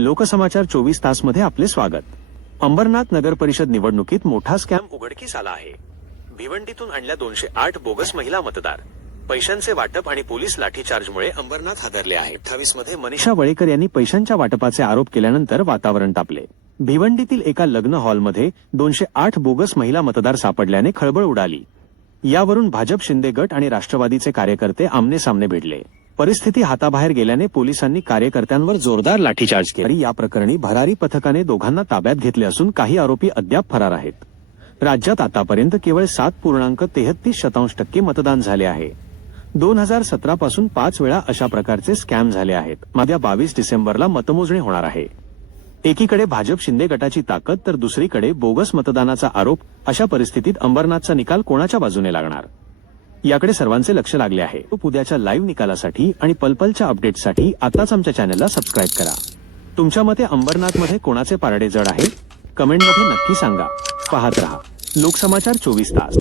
लोकसमाचार 24 तास मध्ये आपले स्वागत। अंबरनाथ नगर परिषद निवडणुकीत मोठा स्कॅम उघडकीस आला आहे। भिवंडीतून आणल्या 208 बोगस महिला मतदार, पैशांचे वाटप आणि पोलीस लाठीचार्जमुळे अंबरनाथ हादरले आहे। 28 मध्ये मनीषा वळेकर यांनी पैशांच्या वाटपाचे आरोप केल्यानंतर वातावरण तापले। भिवंडीतील एका लग्न हॉलमध्ये 208 बोगस महिला मतदार सापडल्याने खळबळ उडाली। यावरून भाजप शिंदे गट आणि राष्ट्रवादीचे कार्यकर्ते आमने सामने भिडले। परिस्थिती हाताबाहेर गेल्याने पोलिसांनी कार्यकर्त्यांवर जोरदार लाठीचार्ज केला। या प्रकरणी भरारी पथकाने दोघांना ताब्यात घेतले असून काही आरोपी अद्याप फरार आहेत। राज्यात आतापर्यंत केवळ 7.33% मतदान झाले आहे। 2017 पासून 5 वेळा अशा प्रकारचे स्कॅम झाले आहेत। उद्या 22 डिसेंबरला मतमोजणी होणार आहे। एकीकडे भाजप शिंदे गटाची ताकद तर दुसरीकडे बोगस मतदानाचा आरोप, अशा परिस्थितीत अंबरनाथचा निकाल कोणाच्या बाजूने लागणार याकडे सर्वांचे लक्ष लागले आहे। उद्याच्या लाईव्ह निकालासाठी आणि पलपलच्या अपडेट्ससाठी आताच आमच्या चॅनलला सबस्क्राईब करा। तुमच्या मते अंबरनाथमध्ये कोणाचे पारडे जड आहे? कमेंटमध्ये नक्की सांगा। पाहत रहा लोकसमाचार 24 तास।